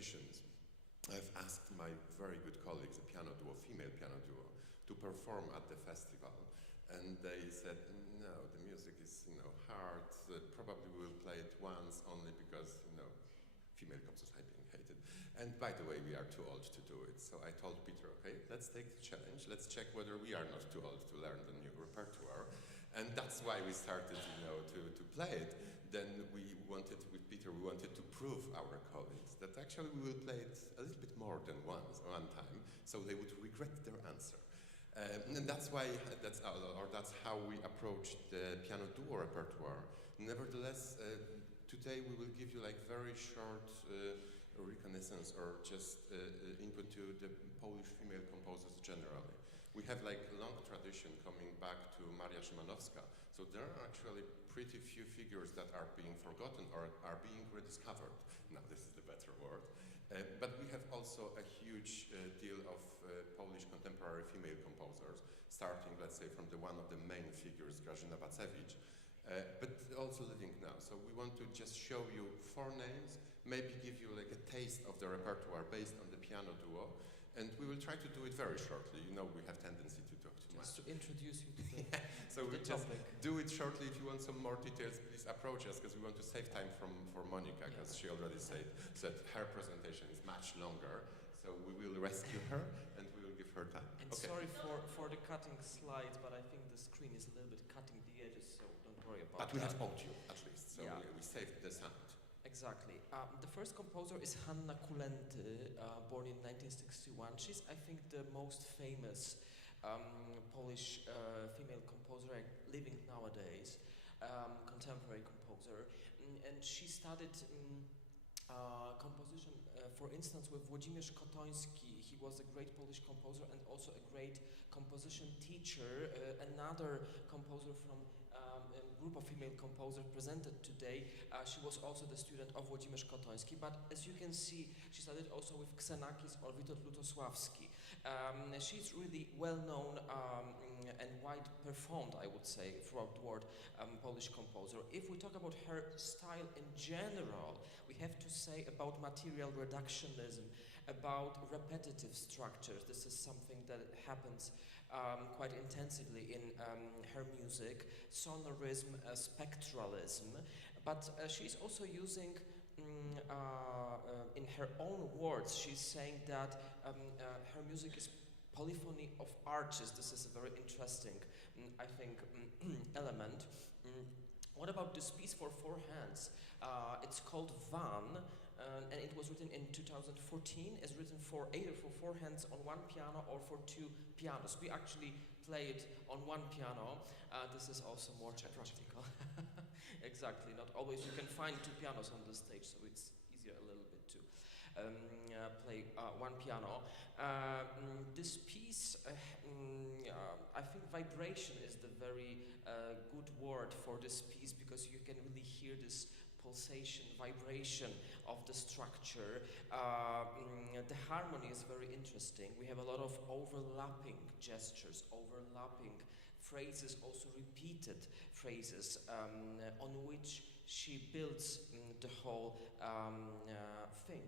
editions, I've asked my very good colleagues, a piano duo, female piano duo, to perform at the festival. And they said, no, the music is, hard. Probably we'll play it once only because, female composers are being hated. And by the way, we are too old to do it. So I told Peter, okay, let's take the challenge. Let's check whether we are not too old to learn the new repertoire. And that's why we started, to play it. Then we wanted, with Peter, we wanted to prove our colleagues that actually we will play it a little bit more than one time, so they would regret their answer. And that's why, that's how we approached the piano duo repertoire. Nevertheless, today we will give you like very short reconnaissance or just input to the Polish female composers generally. We have like a long tradition coming back to Maria Szymanowska, so there are actually pretty few figures that are being forgotten or are being rediscovered. Now this is the better word. But we have also a huge deal of Polish contemporary female composers, starting, let's say, from one of the main figures, Grażyna Bacewicz, but also living now. So we want to just show you 4 names, maybe give you like a taste of the repertoire based on the piano duo, and we will try to do it very shortly. We have tendency to talk too much. Just to introduce you to the, so to we the just topic. Do it shortly. If you want some more details, please approach us, because we want to save time for Monica, because she already said her presentation is much longer. So we will rescue her and we will give her time. And sorry for the cutting slides, but I think the screen is a little bit cutting the edges, so don't worry about that. But we have audio at least, so we saved the sound. Exactly. The first composer is Hanna Kulenty, born in 1961. She's, I think, the most famous Polish female composer living nowadays, contemporary composer. And she studied composition, for instance, with Włodzimierz Kotoński. He was a great Polish composer and also a great composition teacher. Another composer from a group of female composers presented today. She was also the student of Włodzimierz Kotoński, but as you can see, she studied also with Xenakis or Witold Lutosławski. She's really well known and wide performed, I would say, throughout the world, Polish composer. If we talk about her style in general, we have to say about material reductionism, about repetitive structures. This is something that happens quite intensively in her music. Sonorism, spectralism, but she's also using, in her own words, she's saying that her music is polyphony of arches. This is a very interesting, I think, element. What about this piece for 4 hands? It's called Van, and it was written in 2014. It's written for either for 4 hands on 1 piano or for 2 pianos. We actually play it on 1 piano. This is also more practical. Exactly. Not always you can find 2 pianos on the stage, so it's easier a little bit to play 1 piano. This piece, I think vibration is the very good word for this piece, because you can really hear this pulsation, vibration of the structure. The harmony is very interesting. We have a lot of overlapping gestures, overlapping phrases, also repeated phrases, on which she builds the whole thing.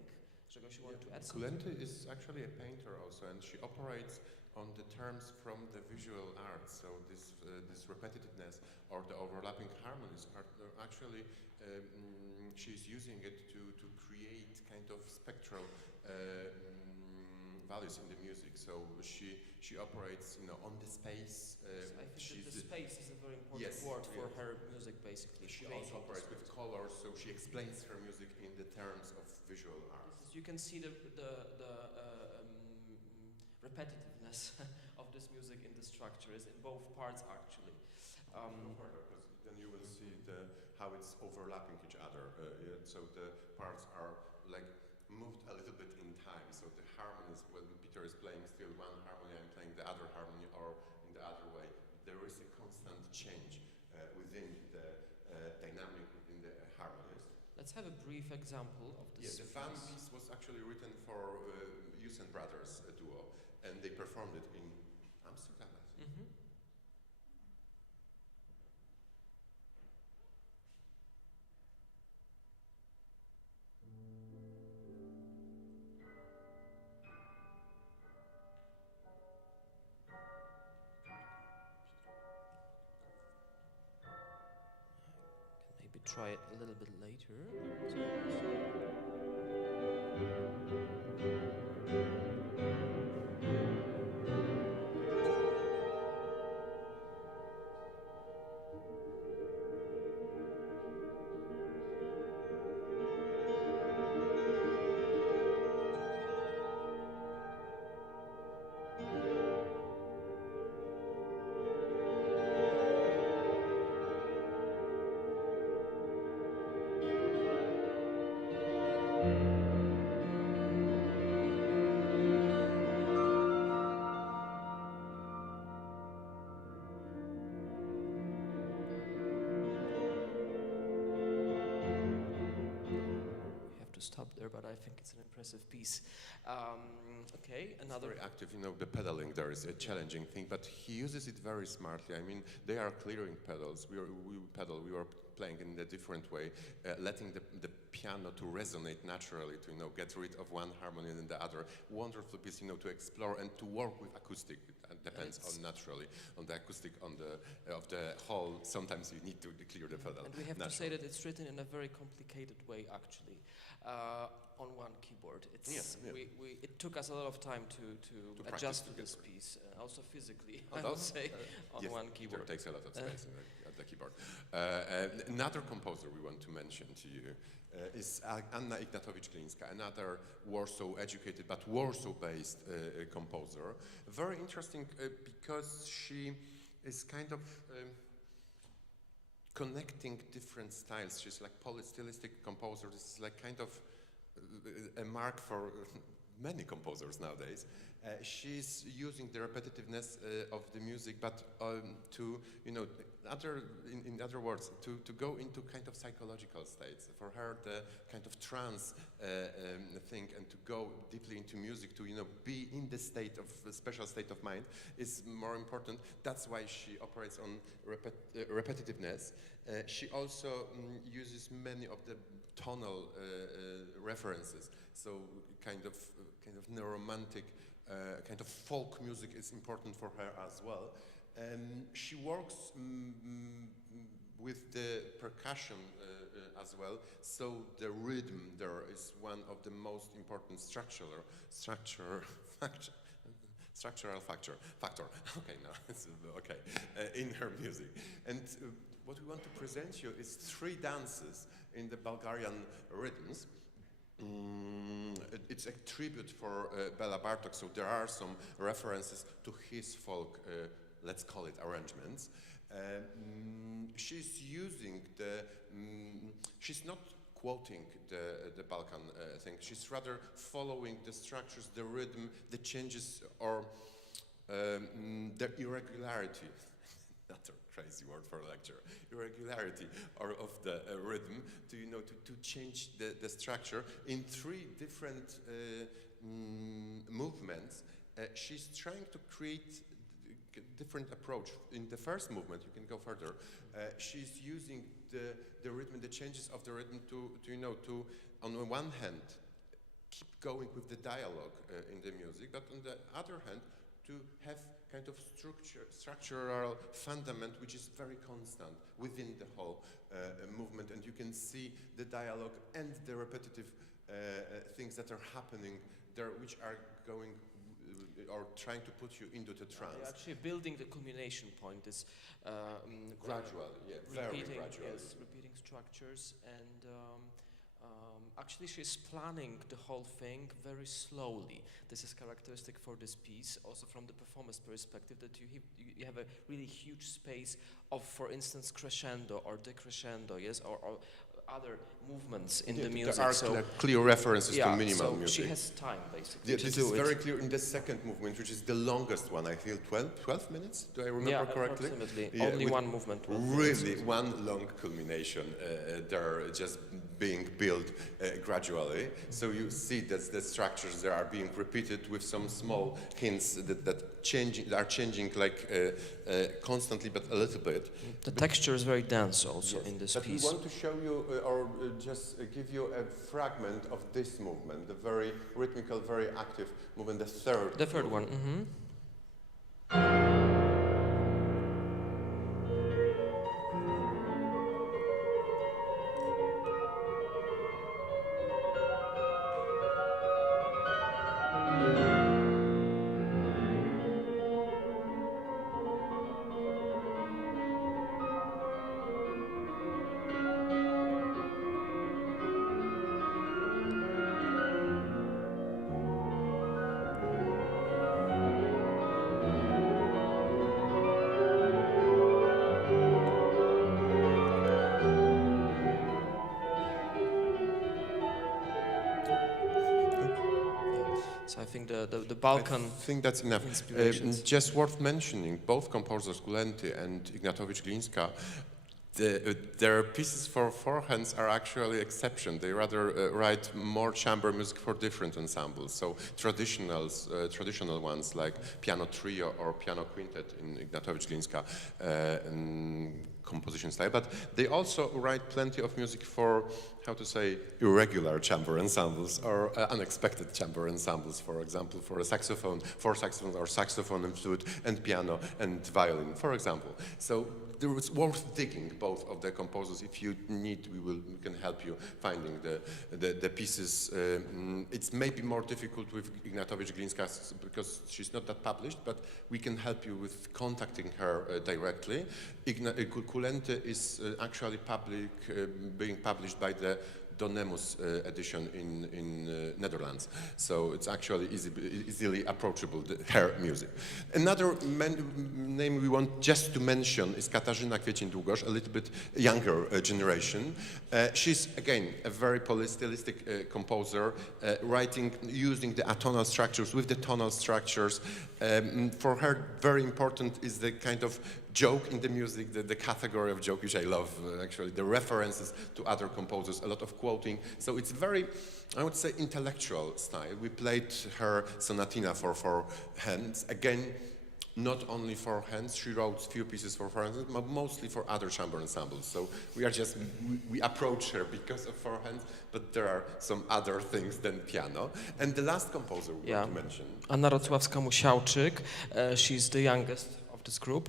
Grzegorz, you want to add something? Kulenty is actually a painter also, and she operates on the terms from the visual arts. So this repetitiveness or the overlapping harmonies are actually she's using it to create kind of spectral values in the music. So she operates, on the space. I think that the space is a very important word for her music, basically. She also operates with colors, so she explains her music in the terms of visual arts. You can see the repetitiveness of this music in the structures in both parts, actually. Because then you will see how it's overlapping each other. So the parts are like moved a little bit in time. So the harmonies, when Peter is playing still one harmony, I'm playing the other harmony, or in the other way. There is a constant change within the dynamic within the harmonies. Let's have a brief example of this. Yeah, the Van piece was actually written for Jusen Brothers duo, and they performed it in Amsterdam, I think. Mm-hmm. try it a little bit later. Stop there, but I think it's an impressive piece. Okay, another. It's very active, you know, the pedaling there is a challenging thing, but he uses it very smartly. I mean, they are clearing pedals. We were playing in a different way, letting the piano to resonate naturally, to, you know, get rid of one harmony and the other. Wonderful piece, you know, to explore and to work with acoustic. It depends on naturally on the acoustic of the whole. Sometimes you need to clear the pedal. And we have to say that it's written in a very complicated way, actually. On one keyboard. It took us a lot of time to adjust to this piece, also physically, I would say, on one keyboard. It takes a lot of space at the keyboard. Another composer we want to mention to you is Anna Ignatowicz-Glińska, another Warsaw-educated but Warsaw-based composer. Very interesting because she is kind of connecting different styles. She's like polystylistic composer. This is like kind of a mark for many composers nowadays. She's using the repetitiveness of the music, but to, you know, in other words, to go into kind of psychological states. For her, the kind of trance thing, and to go deeply into music, to, you know, be in the state of a special state of mind is more important. That's why she operates on repetitiveness. She also uses many of the tonal references. So kind of romantic, kind of folk music is important for her as well. She works with the percussion as well. So the rhythm there is one of the most important structural factor. Okay, no, it's okay. In her music. And what we want to present you is 3 dances in the Bulgarian rhythms. It's a tribute for Bela Bartok, so there are some references to his folk, let's call it arrangements. She's using she's not quoting the Balkan thing, she's rather following the structures, the rhythm, the changes, or the irregularity. Not a crazy word for a lecture. Irregularity or of the rhythm to, you know, to change the structure in 3 different movements. She's trying to create a different approach. In the first movement, you can go further. She's using the rhythm, the changes of the rhythm to, you know, to, on the one hand, keep going with the dialogue in the music, but on the other hand, to have kind of structural fundament which is very constant within the whole movement, and you can see the dialogue and the repetitive things that are happening there, which are going or trying to put you into the trance. Actually, building the culmination point is gradually, very gradually. Yes, repeating structures, and actually she's planning the whole thing very slowly. This is characteristic for this piece, also from the performance perspective, that you have a really huge space of, for instance, crescendo or decrescendo, yes, or other movements in the music. There are clear references to minimal music. She has time, basically, this is very clear in the second movement, which is the longest one, I feel 12 minutes, do I remember correctly? Approximately. Only one movement. Really, one long culmination there, just being built gradually. So you see that the structures there are being repeated with some small hints that are changing like constantly, but a little bit. The texture is very dense also in this piece. We want to show you or just give you a fragment of this movement, the very rhythmical, very active movement, the third. The third one. So I think the Balkan I think that's enough. inspirations. Just worth mentioning, both composers, Kulenty and Ignatowicz-Glińska, their pieces for four hands are actually exception. They rather write more chamber music for different ensembles. So traditional ones like piano trio or piano quintet in Ignatowicz-Glińska composition style. But they also write plenty of music for, how to say, irregular chamber ensembles or unexpected chamber ensembles. For example, for a saxophone, four saxophones or saxophone and flute and piano and violin, for example. So there is worth digging both of the composers. If you need, we can help you finding the pieces. It's maybe more difficult with Ignatowicz-Glińska because she's not that published, but we can help you with contacting her directly. Kulenty is actually being published by the Donemus edition in Netherlands, so it's actually easily approachable, her music. Another name we want just to mention is Katarzyna Kwiecień-Długosz, a little bit younger generation. She's again a very polystylistic composer, using the atonal structures with the tonal structures. For her, very important is the kind of joke in the music, the category of joke, which I love, actually, the references to other composers, a lot of quoting. So it's very, I would say, intellectual style. We played her sonatina for four hands. Again, not only for hands, she wrote few pieces for four hands, but mostly for other chamber ensembles. So we approach her because of four hands, but there are some other things than piano. And the last composer we want to mention. Anna Rocławska-Musiałczyk, she's the youngest this group.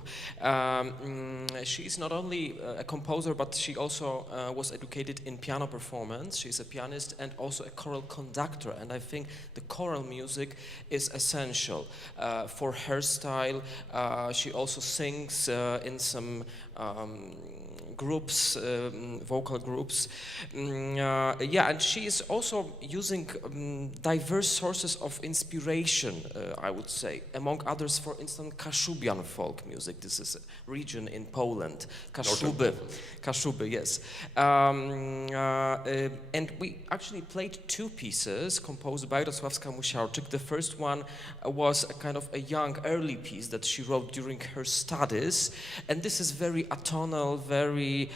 She's not only a composer, but she also was educated in piano performance. She's a pianist and also a choral conductor, and I think the choral music is essential for her style. She also sings in some groups, vocal groups. And she is also using diverse sources of inspiration, I would say. Among others, for instance, Kashubian folk music. This is a region in Poland. Kashuby, yes. And we actually played two pieces composed by Rocławska-Musiałczyk. The first one was a kind of a young, early piece that she wrote during her studies. And this is very atonal, very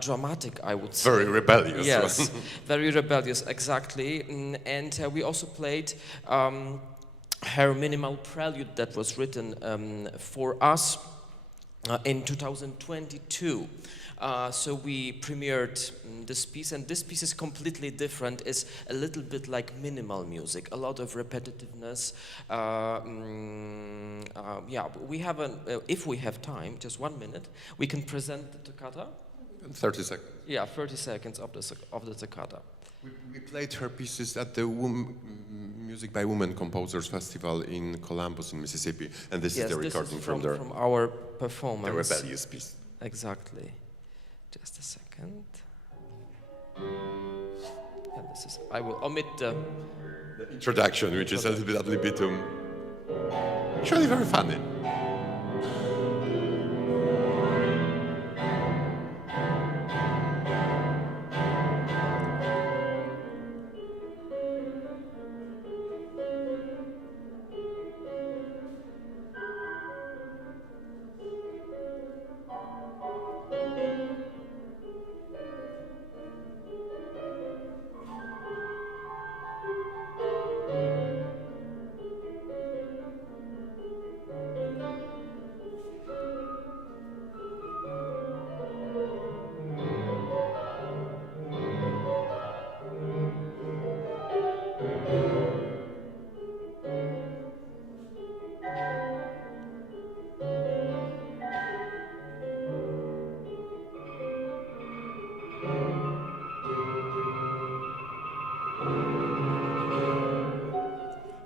dramatic, I would say. Very rebellious. Yes, very rebellious, exactly. And we also played her minimal prelude that was written for us in 2022. So we premiered this piece, and this piece is completely different. It's a little bit like minimal music, a lot of repetitiveness. We have if we have time, just 1 minute, we can present the toccata. 30 seconds. Yeah, 30 seconds of the toccata. We played her pieces at the Music by Women Composers Festival in Columbus, in Mississippi, and this is the recording from our performance. The rebellious piece. Exactly. Just a second. And this is. I will omit the introduction, which is a little bit ad libitum. Actually, very funny.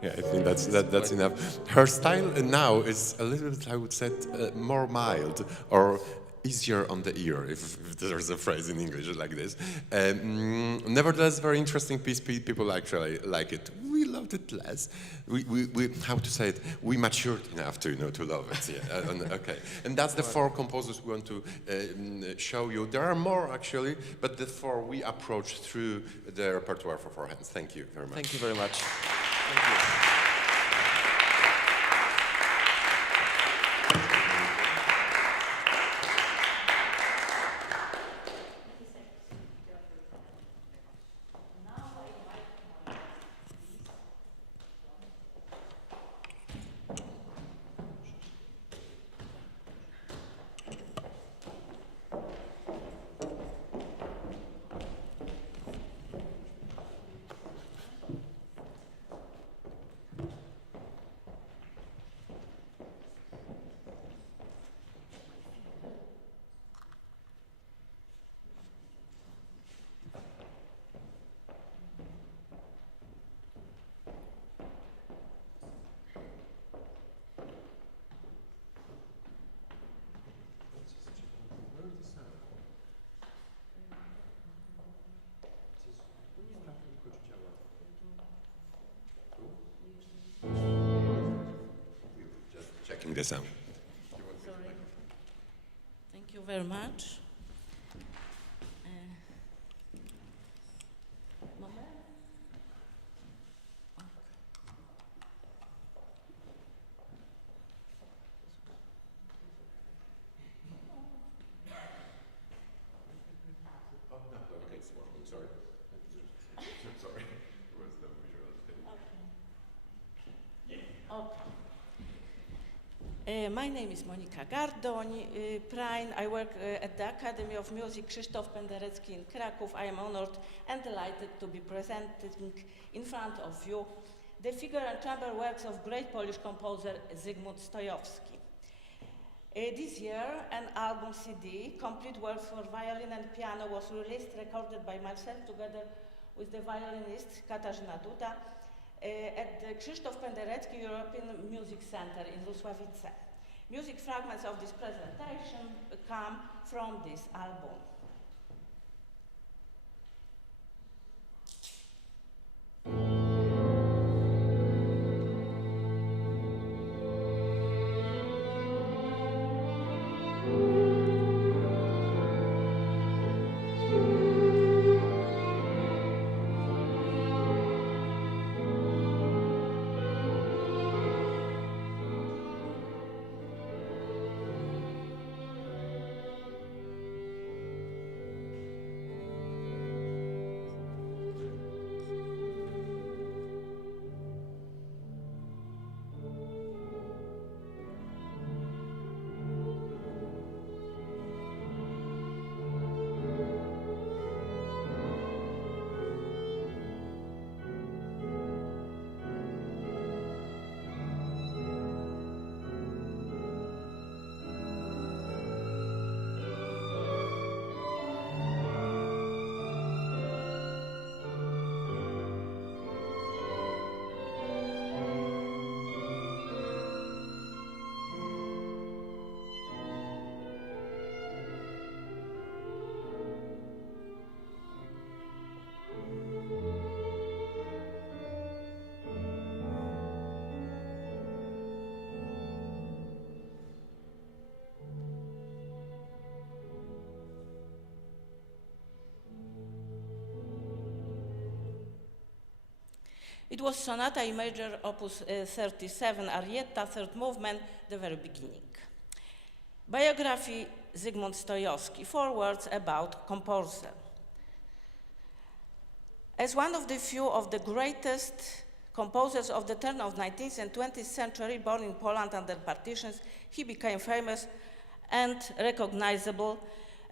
Yeah, I think that's enough. Her style now is a little bit, I would say, more mild or easier on the ear, if there's a phrase in English like this. Nevertheless, very interesting piece. People actually like it. We loved it less. We how to say it? We matured enough to love it. Yeah. Okay. And that's the four composers we want to show you. There are more actually, but the four we approached through the repertoire for four hands. Thank you very much. Thank you very much. Checking the sound. Sorry. Thank you very much. Moment. Oh, no, okay, it's working, sorry. Sorry, it was the visual thing. Okay. My name is Monika Gardoń-Prain. I work at the Academy of Music Krzysztof Penderecki in Kraków. I am honored and delighted to be presenting in front of you the figure and chamber works of great Polish composer Zygmunt Stojowski. This year, an album CD, complete works for violin and piano, was released, recorded by myself together with the violinist Katarzyna Duda at the Krzysztof Penderecki European Music Center in Lusławice. Music fragments of this presentation come from this album. It was Sonata in Major, Opus 37, Arietta, third movement, the very beginning. Biography, Zygmunt Stojowski. 4 words about composer. As one of the few of the greatest composers of the turn of 19th and 20th century, born in Poland under partitions, he became famous and recognizable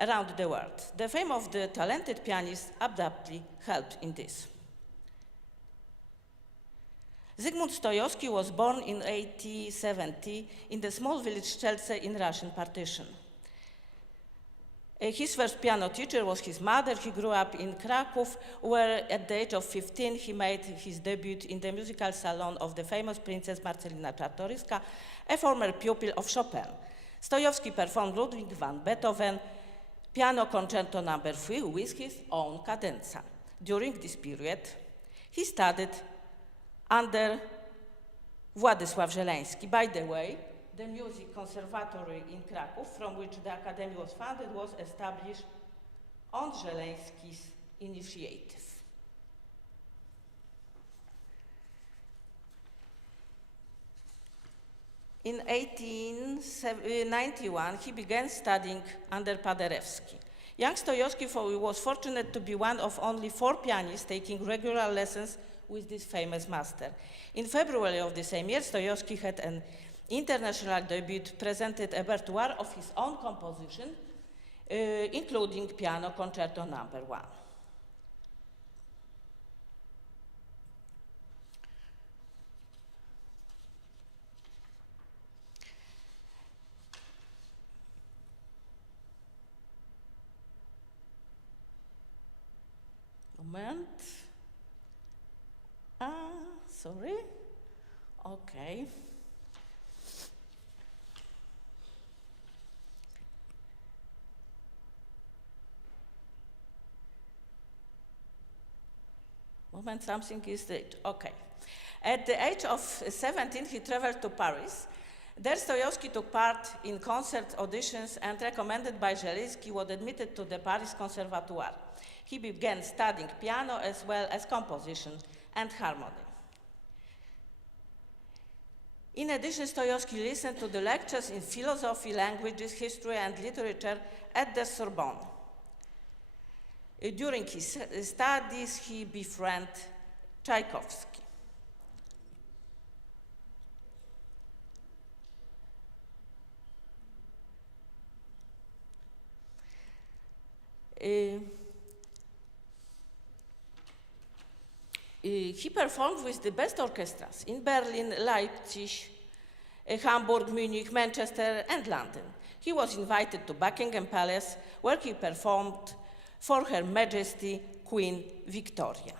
around the world. The fame of the talented pianist abruptly helped in this. Zygmunt Stojowski was born in 1870 in the small village Strzelce in Russian partition. His first piano teacher was his mother. He grew up in Kraków, where at the age of 15 he made his debut in the musical salon of the famous Princess Marcelina Czartoryska, a former pupil of Chopin. Stojowski performed Ludwig van Beethoven Piano Concerto No. 3 with his own cadenza. During this period, he studied under Władysław Żeleński. By the way, the Music Conservatory in Kraków, from which the Academy was founded, was established on Żeleński's initiative. In 1891, he began studying under Paderewski. Young Stojowski was fortunate to be one of only 4 pianists taking regular lessons with this famous master. In February of the same year, Stojowski had an international debut, presented a repertoire of his own composition, including Piano Concerto No. 1. Moment. Sorry. Okay. Moment, something is late. Okay. At the age of 17, he traveled to Paris. There, Stojowski took part in concert auditions and, recommended by Żelazny, was admitted to the Paris Conservatoire. He began studying piano as well as composition and harmony. In addition, Stojowski listened to the lectures in philosophy, languages, history, and literature at the Sorbonne. During his studies, he befriended Tchaikovsky. He performed with the best orchestras in Berlin, Leipzig, Hamburg, Munich, Manchester, and London. He was invited to Buckingham Palace, where he performed for Her Majesty Queen Victoria.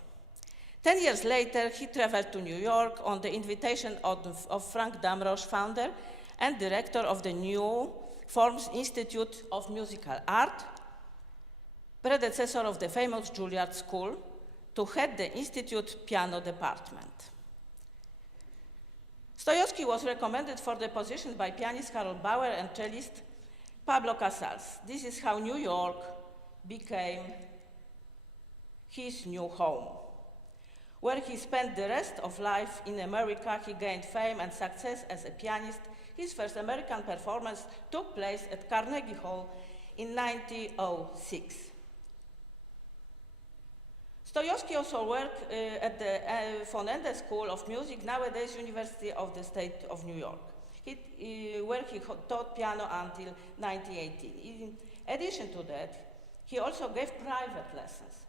10 years later, he traveled to New York on the invitation of Frank Damrosch, founder and director of the New Forms Institute of Musical Art, predecessor of the famous Juilliard School, to head the Institute piano department. Stojowski was recommended for the position by pianist Karol Bauer and cellist Pablo Casals. This is how New York became his new home. Where he spent the rest of life in America, he gained fame and success as a pianist. His first American performance took place at Carnegie Hall in 1906. Stojowski also worked at the von Ende School of Music, nowadays University of the State of New York, where he taught piano until 1918. In addition to that, he also gave private lessons.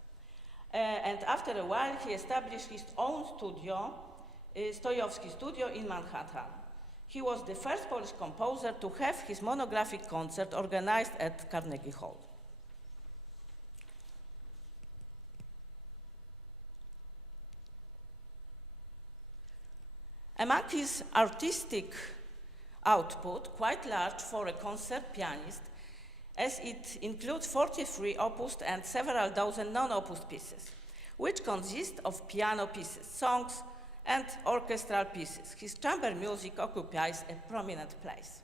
And after a while, he established his own studio, Stojowski Studio in Manhattan. He was the first Polish composer to have his monographic concert organized at Carnegie Hall. Among his artistic output, quite large for a concert pianist, as it includes 43 opus and several dozen non-opus pieces, which consist of piano pieces, songs, and orchestral pieces. His chamber music occupies a prominent place.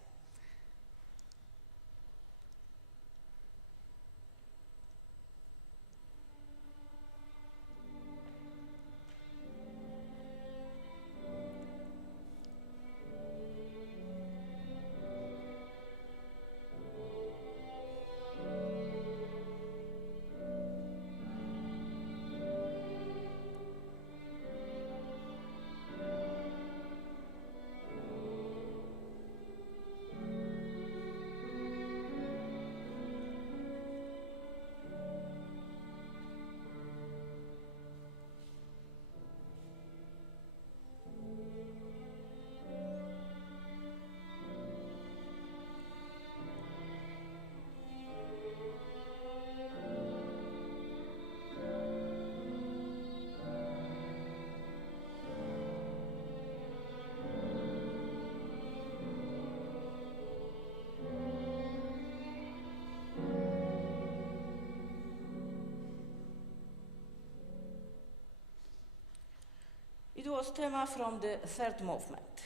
It was thema from the third movement.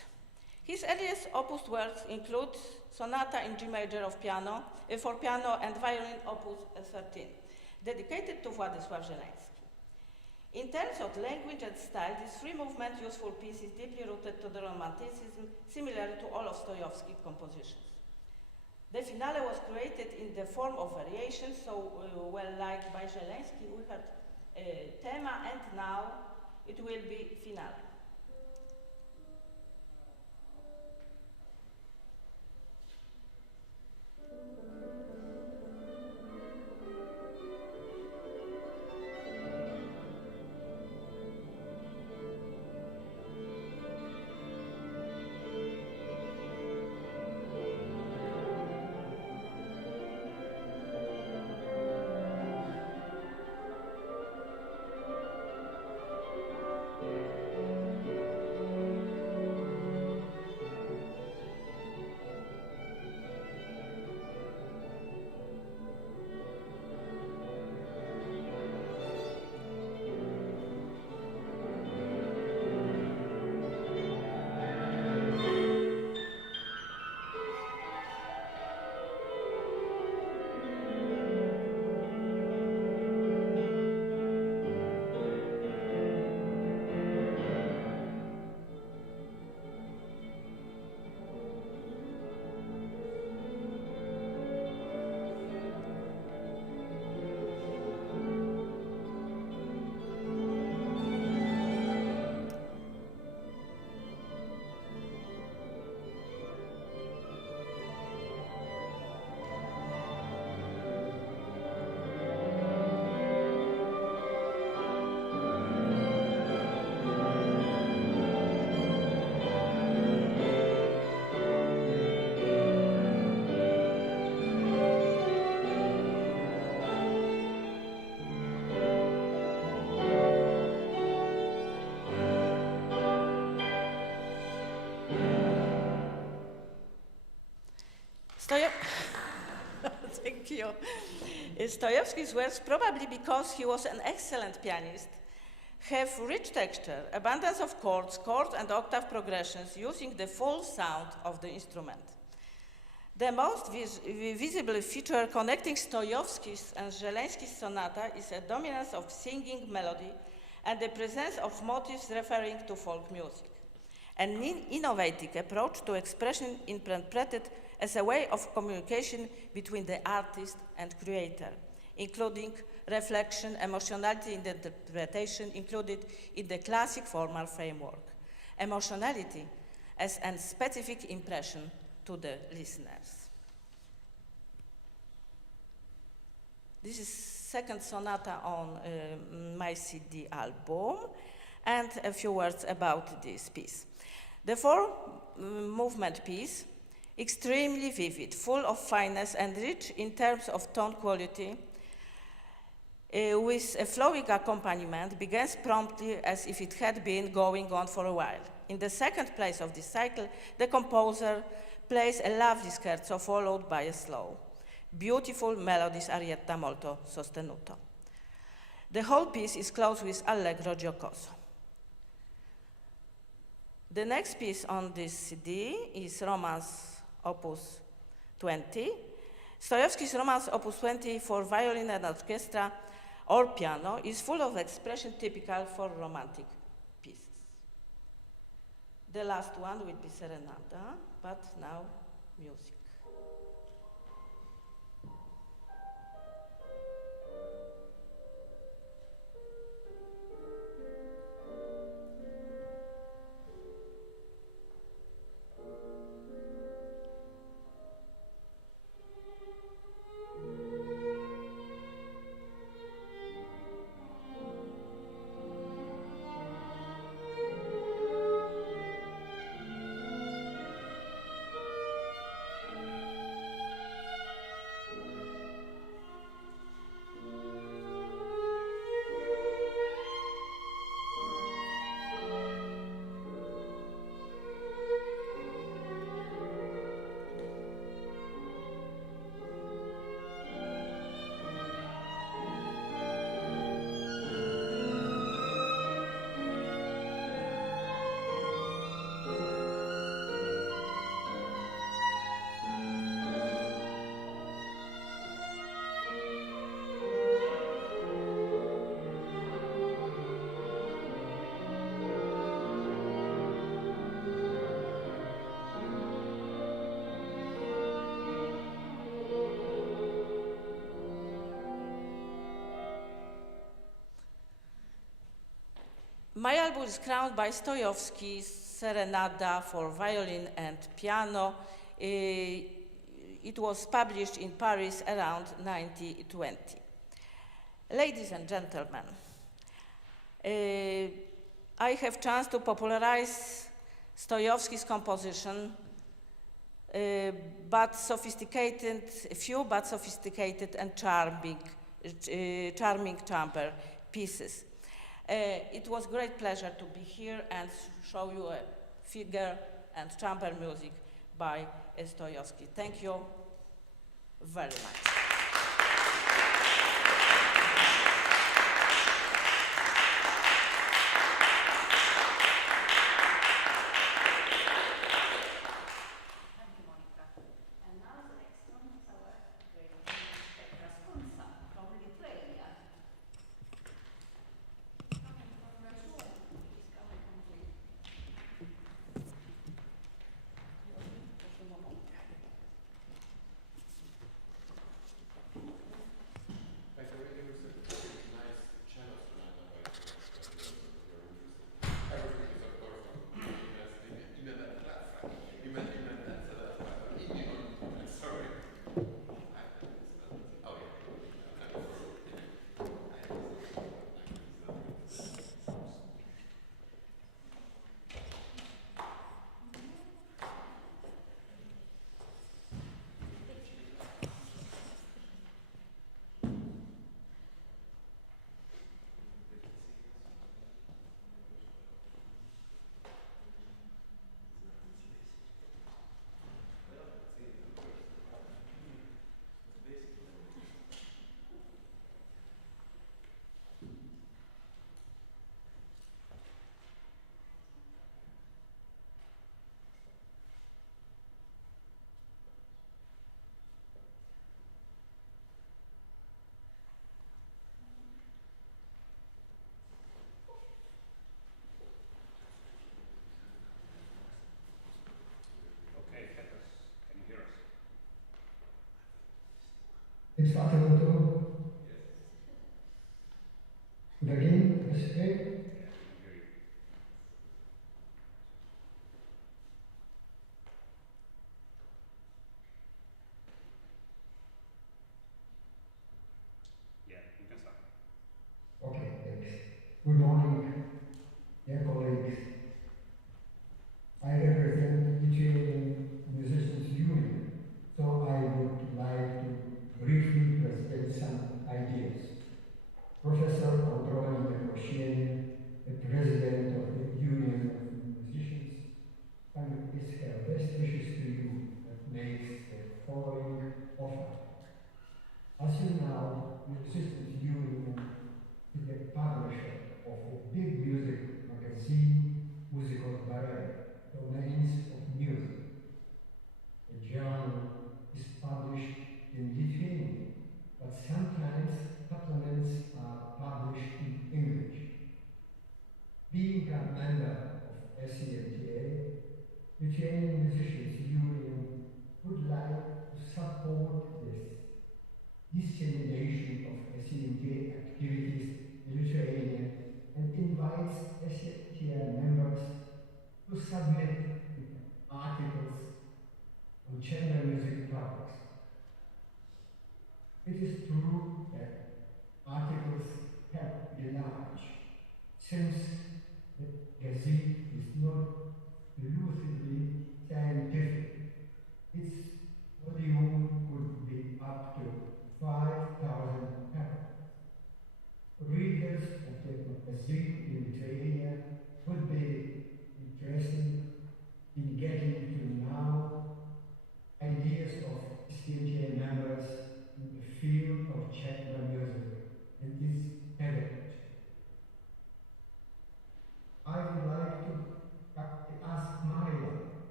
His earliest opus works include Sonata in G major for piano and violin opus 13, dedicated to Władysław Żeleński. In terms of language and style, this three-movement useful piece is deeply rooted to the Romanticism, similar to all of Stojowski's compositions. The finale was created in the form of variations, so well liked by Żeleński. We had tema, and now it will be finale. Thank you. Stojowski's works, probably because he was an excellent pianist, have rich texture, abundance of chords and octave progressions using the full sound of the instrument. The most visible feature connecting Stojowski's and Żeleński's sonata is a dominance of singing melody and the presence of motifs referring to folk music. An innovative approach to expression interpreted as a way of communication between the artist and creator, including reflection, emotionality in the interpretation included in the classic formal framework. Emotionality as a specific impression to the listeners. This is second sonata on my CD album, and a few words about this piece. The four-movement piece, extremely vivid, full of fineness and rich in terms of tone quality, with a flowing accompaniment, begins promptly as if it had been going on for a while. In the second place of this cycle, the composer plays a lovely scherzo followed by a slow, beautiful melodies arietta molto sostenuto. The whole piece is closed with allegro giocoso. The next piece on this CD is Romance Opus 20. Stojowski's Romance Opus 20 for violin and orchestra or piano is full of expression typical for romantic pieces. The last one will be Serenata, but now music. My album is crowned by Stojowski's Serenada for violin and piano. It was published in Paris around 1920. Ladies and gentlemen, I have chance to popularize Stojowski's composition, but sophisticated and charming chamber pieces. It was great pleasure to be here and show you a figure and chamber music by Stojowski. Thank you very much.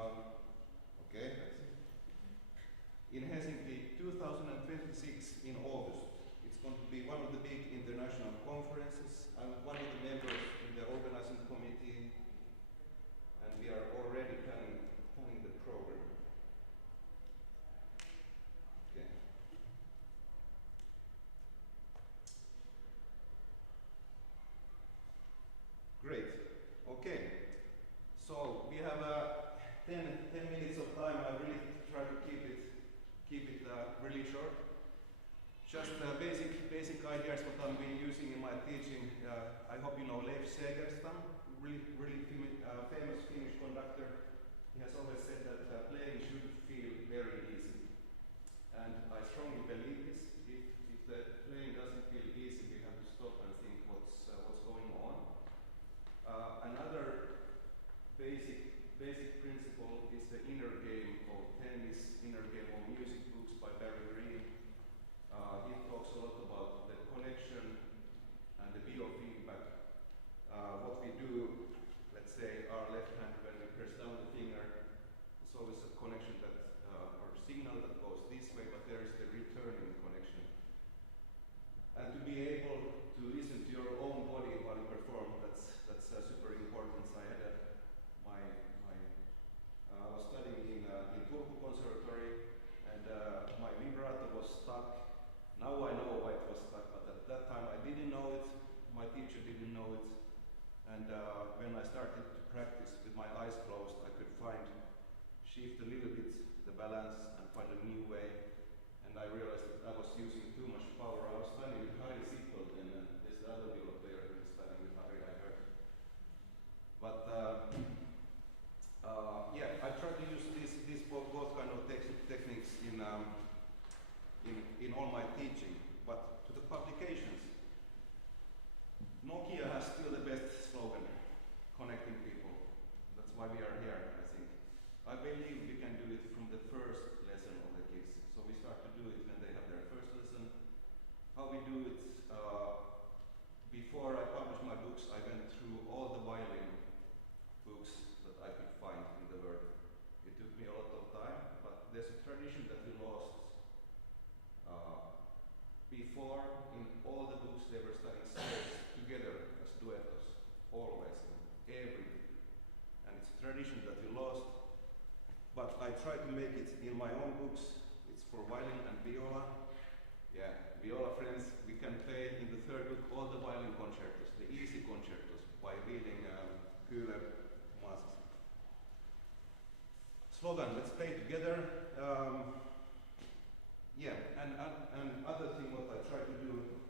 Okay, that's it. In Helsinki, 2026 in August. It's going to be one of the big international conferences. I'm one of the members in the organizing committee, and we are already planning the program. Okay. Great. Okay. So we have 10 minutes of time. I really try to keep it really short. Just basic ideas what I've been using in my teaching. I hope you know Leif Segerstam, really famous Finnish conductor. He has always said that playing should feel very easy, and I strongly believe this. If the playing doesn't feel easy, we have to stop and think what's going on. Another basic principle is the inner game of tennis, inner game of music books by Barry Green. He talks a lot about the connection and the biofeedback. What we do, let's say our left hand when we press down the finger, it's always a connection that, or signal that goes this way, but there is the returning connection. And to be able to listen to your own body while you perform, that's super important. So I had I was studying in Turku Conservatory, and my vibrato was stuck. Now I know why it was stuck, but at that time I didn't know it. My teacher didn't know it. And when I started to practice with my eyes closed, I could shift a little bit the balance and find a new way. And I realized that I was using too much power. I was studying with Harry Sippold, and there's the other viola player who is studying with Harry, I heard. But yeah, I try to use these both kind of techniques in all my teaching. But to the publications, Nokia has still the best slogan, connecting people. That's why we are here, I think. I believe we can do it from the first lesson of the kids. So we start to do it when they have their first lesson. How we do it, before I published my books, I went through all the violin books that I could find in the world. It took me a lot of time, but there's a tradition that we lost. Before, in all the books, they were studying scales together as duettos, always, in every. And it's a tradition that we lost, but I try to make it in my own books. It's for violin and viola. Yeah, viola friends, we can play in the third book all the violin concertos, the easy concertos, by reading Kühler, Masas. Slogan, let's play together. Yeah, and other thing what I try to do,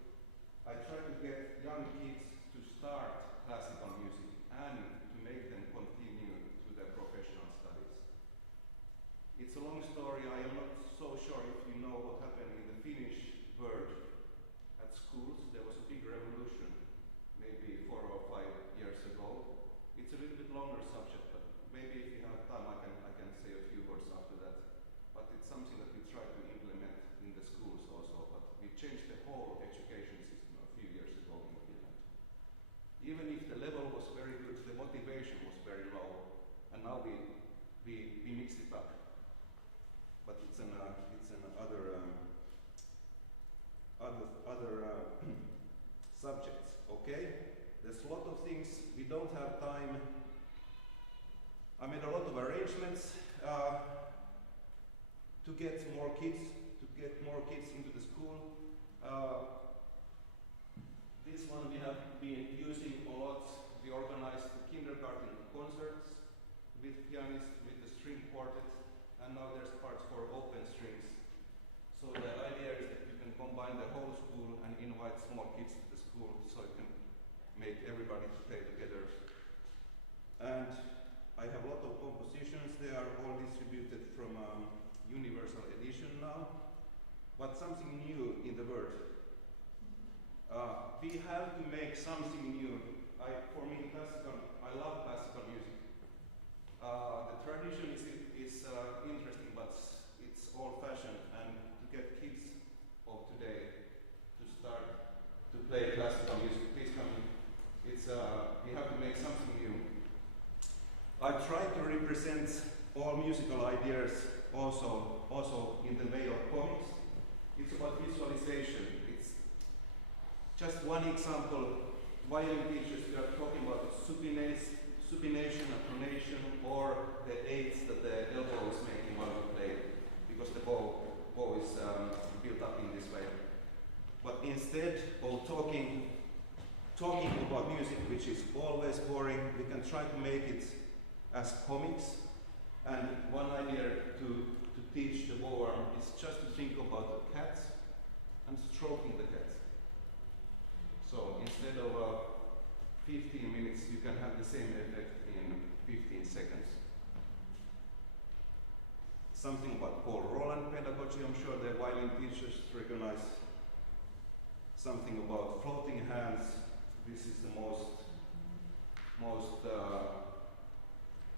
I try to get young kids to start classical music and to make them continue to their professional studies. It's a long story. I am not so sure if you know what happened in the Finnish world at schools. There was a big revolution, maybe 4 or 5 years ago. It's a little bit longer subject, but maybe if you have time, I can say a few words after that. But it's something that we try to implement in the schools also. But we changed the whole education system a few years ago in Finland. Even if the level was very good, the motivation was very low, and now we mix it up. But it's an other subjects. Okay, there's a lot of things we don't have time. I made a lot of arrangements to get more kids into the school. This one we have been using a lot. We organized the kindergarten concerts with pianists, with the string quartet, and now there's parts for open strings. So the idea is that you can combine the whole school and invite small kids to the school, so you can make everybody to play together. And I have a lot of compositions. They are all distributed from Universal Edition now. But something new in the world. We have to make something new. For me, I love classical music. The tradition is interesting, but it's old-fashioned, and to get kids of today to start to play classical music, please come in. We have to make something new. I try to represent all musical ideas also in the way of comics. It's about visualization. It's just one example. Violin teachers, we are talking about supination and pronation, or the aids that the elbow is making while we play, because the bow is built up in this way. But instead of talking about music, which is always boring, we can try to make it as comics. And one idea to teach the bow arm is just to think about the cat and stroking the cat. So instead of 15 minutes, you can have the same effect in 15 seconds. Something about Paul Roland pedagogy, I'm sure the violin teachers recognize. Something about floating hands. This is the most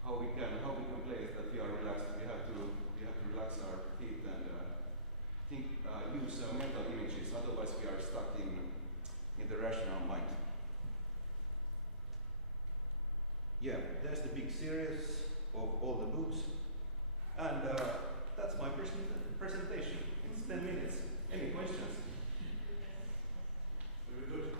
how we can play is that we are relaxed. We have to relax our feet and use mental images. Otherwise, we are stuck in the rational mind. Yeah, there's the big series of all the books, and that's my presentation. It's 10 minutes. Any questions? Very good.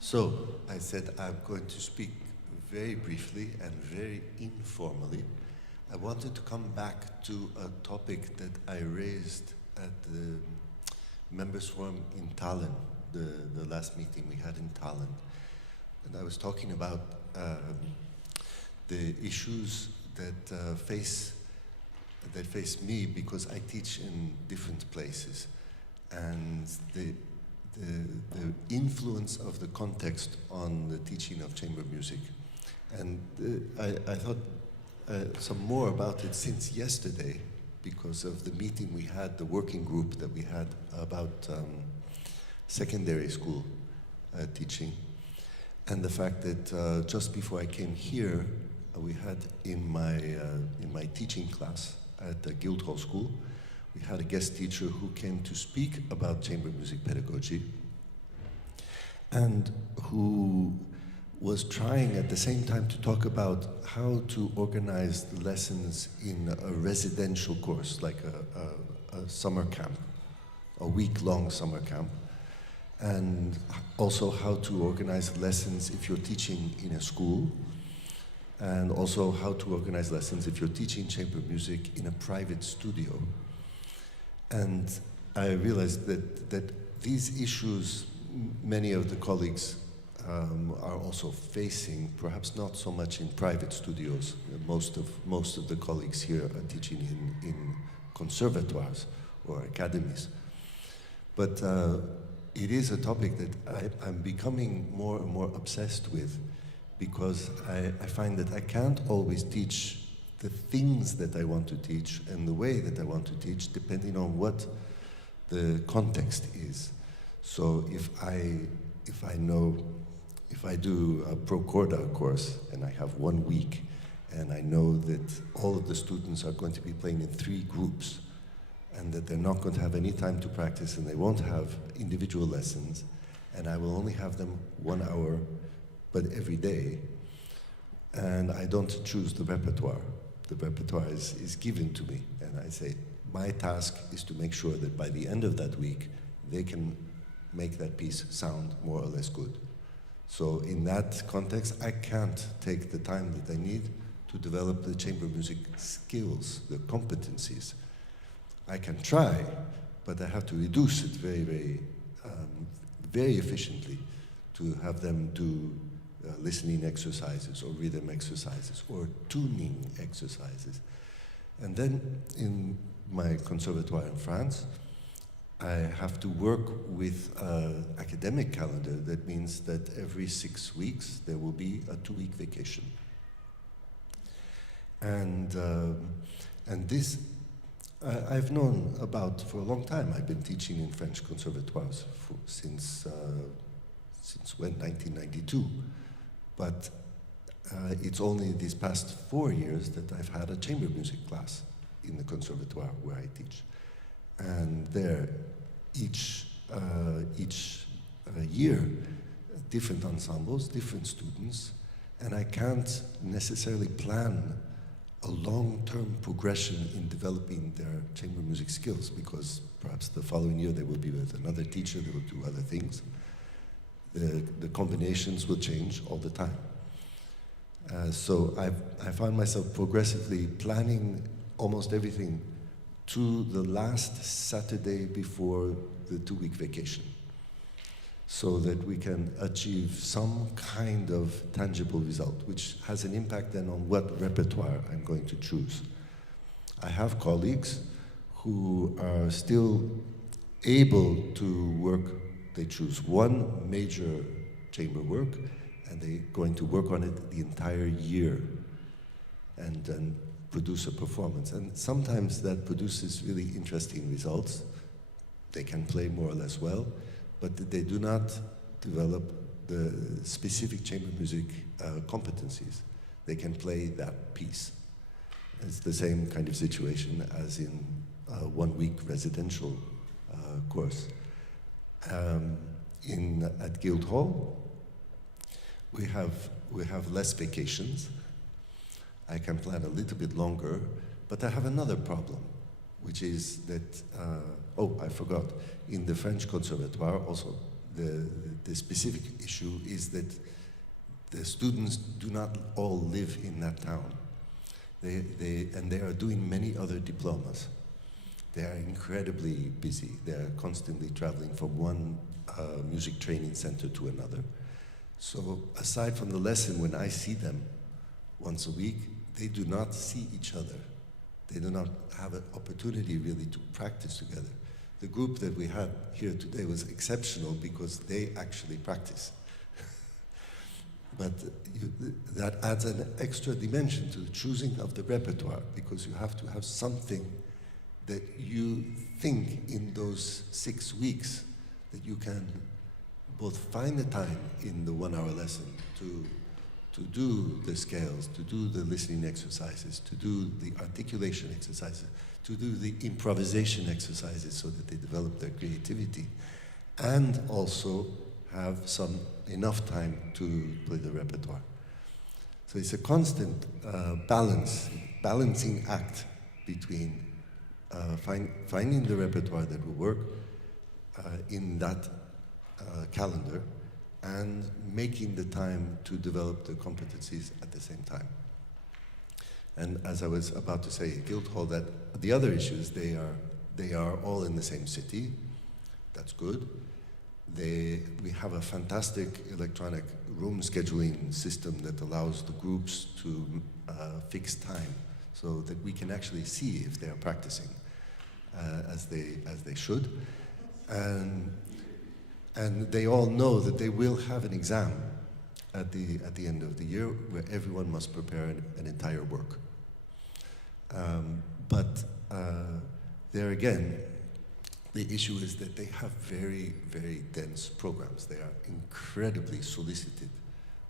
So, I said I'm going to speak very briefly and very informally. I wanted to come back to a topic that I raised at the Members Forum in Tallinn, the last meeting we had in Tallinn. And I was talking about the issues that face me because I teach in different places. And the influence of the context on the teaching of chamber music. And I thought some more about it since yesterday because of the meeting we had, the working group that we had about secondary school teaching. And the fact that just before I came here, we had in my teaching class at the Guildhall School, we had a guest teacher who came to speak about chamber music pedagogy and who was trying at the same time to talk about how to organize the lessons in a residential course, like a summer camp, a week-long summer camp, and also how to organize lessons if you're teaching in a school, and also how to organize lessons if you're teaching chamber music in a private studio. And I realized that these issues, many of the colleagues are also facing, perhaps not so much in private studios. Most of the colleagues here are teaching in conservatoires or academies. But it is a topic that I'm becoming more and more obsessed with because I find that I can't always teach the things that I want to teach and the way that I want to teach, depending on what the context is. So if I do a pro corda course and I have 1 week and I know that all of the students are going to be playing in 3 groups and that they're not going to have any time to practice, and they won't have individual lessons, and I will only have them 1 hour, but every day, and I don't choose the repertoire. The repertoire is given to me, and I say, my task is to make sure that by the end of that week, they can make that piece sound more or less good. So in that context, I can't take the time that I need to develop the chamber music skills, the competencies. I can try, but I have to reduce it very efficiently to have them do listening exercises or rhythm exercises or tuning exercises. And then in my conservatoire in France, I have to work with an academic calendar. That means that every 6 weeks there will be a 2-week vacation. And this I've known about for a long time. I've been teaching in French conservatoires since when? 1992. But it's only these past 4 years that I've had a chamber music class in the conservatoire where I teach. And there, each year, different ensembles, different students, and I can't necessarily plan a long-term progression in developing their chamber music skills, because perhaps the following year they will be with another teacher, they will do other things. The combinations will change all the time. So I found myself progressively planning almost everything to the last Saturday before the 2-week vacation, so that we can achieve some kind of tangible result, which has an impact then on what repertoire I'm going to choose. I have colleagues who are still able to work. They choose one major chamber work, and they're going to work on it the entire year, and then produce a performance. And sometimes that produces really interesting results. They can play more or less well, but they do not develop the specific chamber music competencies. They can play that piece. It's the same kind of situation as in a 1-week residential course. At Guildhall, we have less vacations. I can plan a little bit longer, but I have another problem, which is that, I forgot, in the French Conservatoire also, the specific issue is that the students do not all live in that town. They are doing many other diplomas. They are incredibly busy. They are constantly traveling from one music training center to another. So aside from the lesson, when I see them once a week, they do not see each other. They do not have an opportunity really to practice together. The group that we had here today was exceptional because they actually practice. But that adds an extra dimension to the choosing of the repertoire, because you have to have something that you think in those 6 weeks that you can both find the time in the 1-hour lesson to do the scales, to do the listening exercises, to do the articulation exercises, to do the improvisation exercises so that they develop their creativity, and also have enough time to play the repertoire. So it's a constant balancing act between finding the repertoire that will work in that calendar, and making the time to develop the competencies at the same time. And as I was about to say, Guildhall, that the other issue is they are all in the same city. That's good. We have a fantastic electronic room scheduling system that allows the groups to fix time, so that we can actually see if they are practicing as they should. And they all know that they will have an exam at the end of the year where everyone must prepare an entire work. But there again, the issue is that they have very, very dense programs. They are incredibly solicited.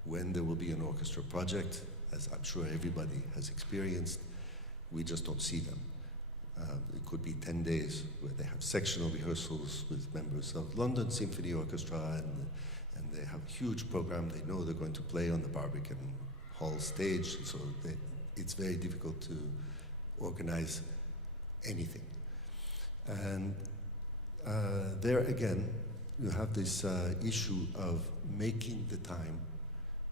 When there will be an orchestra project, as I'm sure everybody has experienced, we just don't see them. It could be 10 days where they have sectional rehearsals with members of London Symphony Orchestra, and they have a huge program. They know they're going to play on the Barbican Hall stage, so it's very difficult to organize anything. And there again, you have this issue of making the time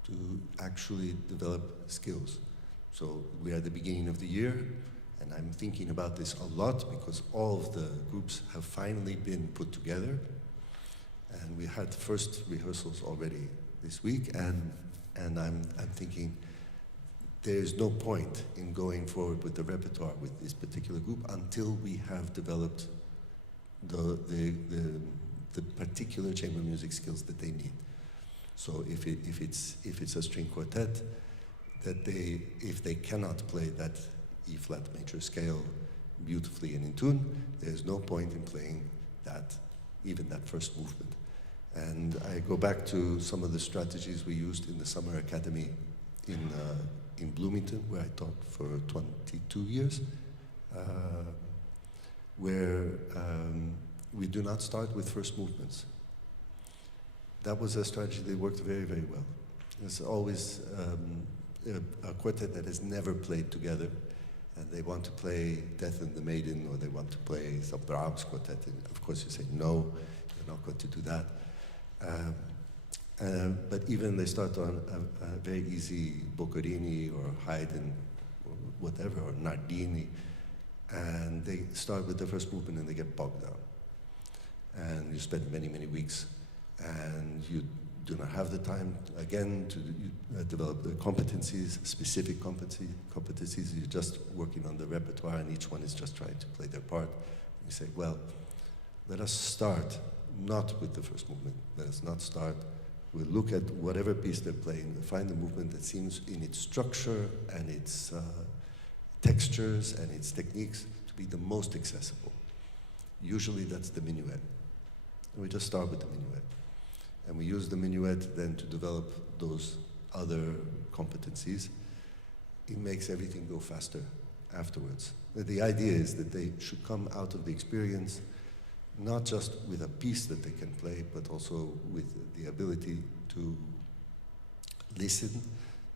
to actually develop skills. So we are at the beginning of the year, and I'm thinking about this a lot because all of the groups have finally been put together. And we had first rehearsals already this week, and I'm thinking there is no point in going forward with the repertoire with this particular group until we have developed the particular chamber music skills that they need. So if it's a string quartet, that if they cannot play that E flat major scale beautifully and in tune, there's no point in playing that, even that first movement. And I go back to some of the strategies we used in the summer academy in Bloomington, where I taught for 22 years, where we do not start with first movements. That was a strategy that worked very, very well. There's always a quartet that has never played together, and they want to play Death and the Maiden, or they want to play some Brahms quartet. And of course you say, no, you're not going to do that. But even they start on a very easy Boccherini or Haydn or whatever, or Nardini, and they start with the first movement and they get bogged down. And you spend many, many weeks, and you do not have the time, again, to develop the competencies, specific competencies. You're just working on the repertoire, and each one is just trying to play their part. You say, well, let us start not with the first movement. Let us not start. We'll look at whatever piece they're playing, find the movement that seems in its structure and its textures and its techniques to be the most accessible. Usually that's the minuet. And we just start with the minuet. And we use the minuet then to develop those other competencies. It makes everything go faster afterwards. The idea is that they should come out of the experience not just with a piece that they can play, but also with the ability to listen,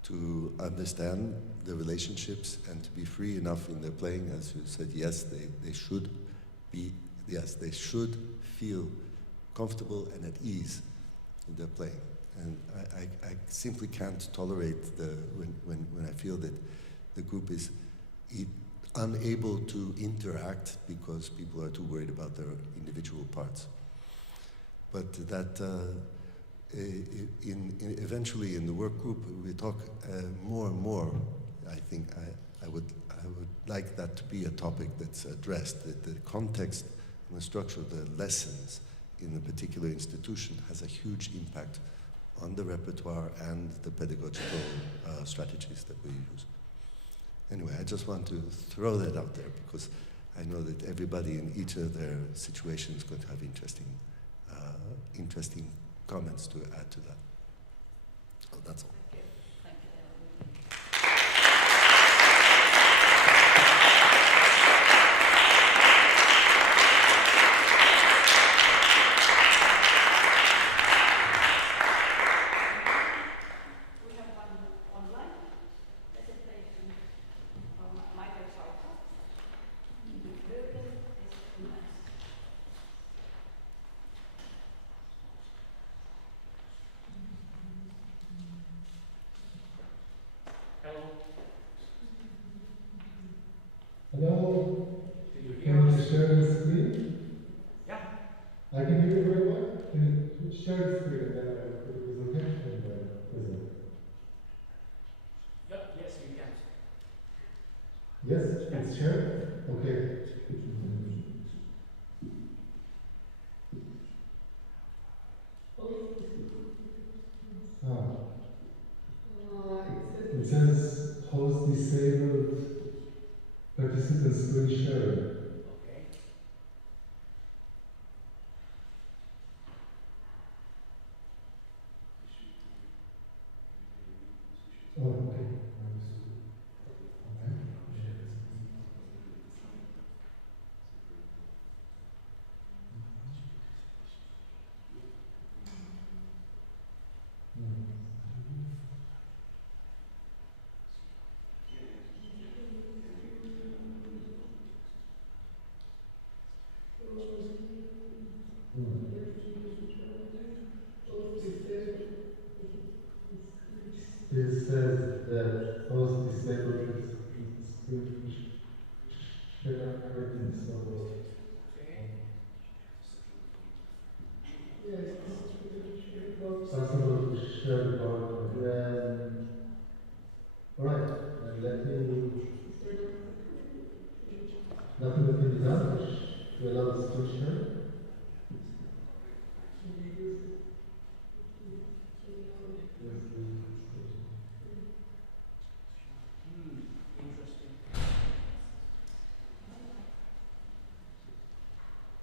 to understand the relationships, and to be free enough in their playing. As you said, yes, they should feel comfortable and at ease in their playing. And I simply can't tolerate when I feel that the group is unable to interact because people are too worried about their individual parts. But that eventually in the work group we talk more and more. I think I would like that to be a topic that's addressed, that the context and the structure of the lessons in a particular institution has a huge impact on the repertoire and the pedagogical strategies that we use. Anyway, I just want to throw that out there because I know that everybody in each of their situations is going to have interesting comments to add to that. So that's all.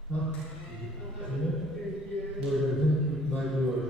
Ah, yeah. Well, I think my word.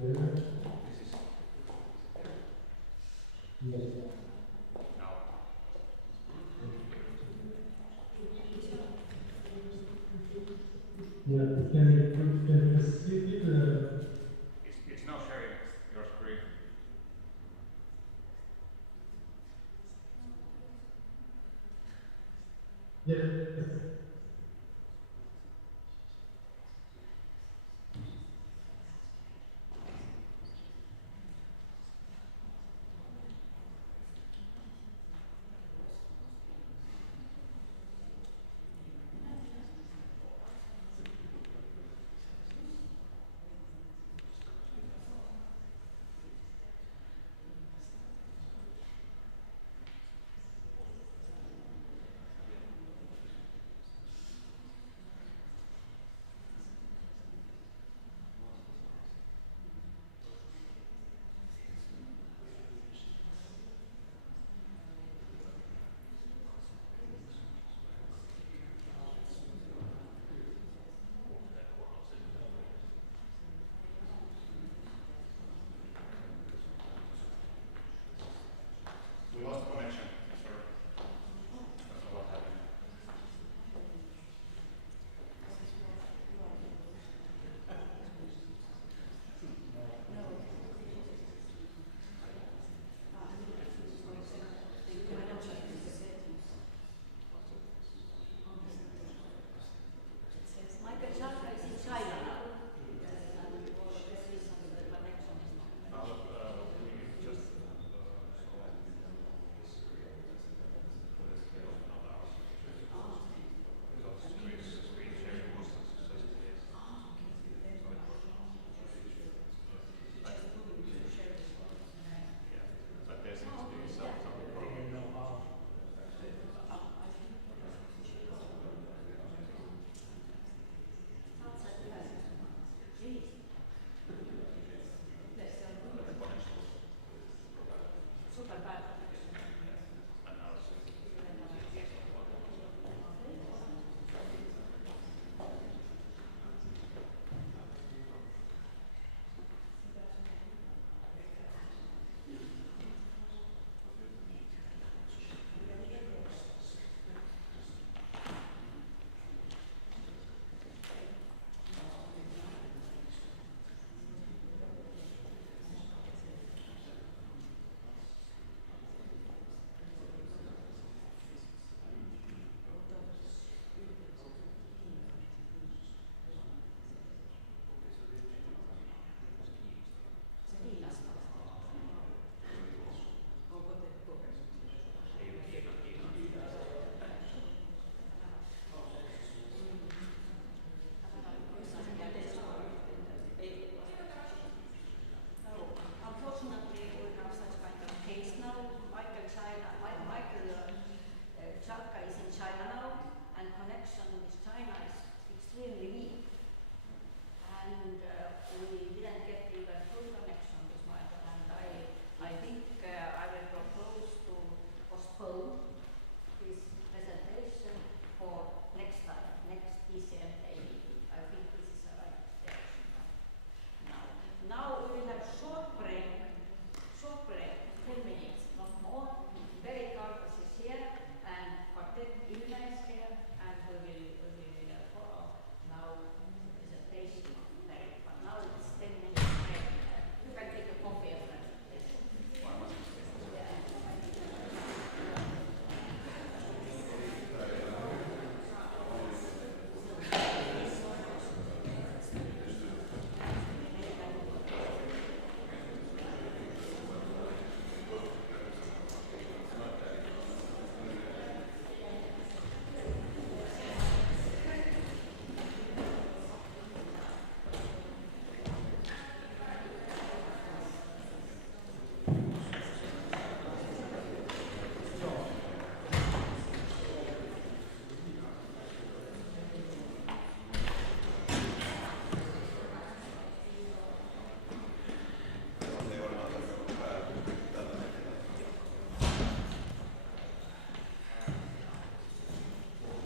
Alright. Yes.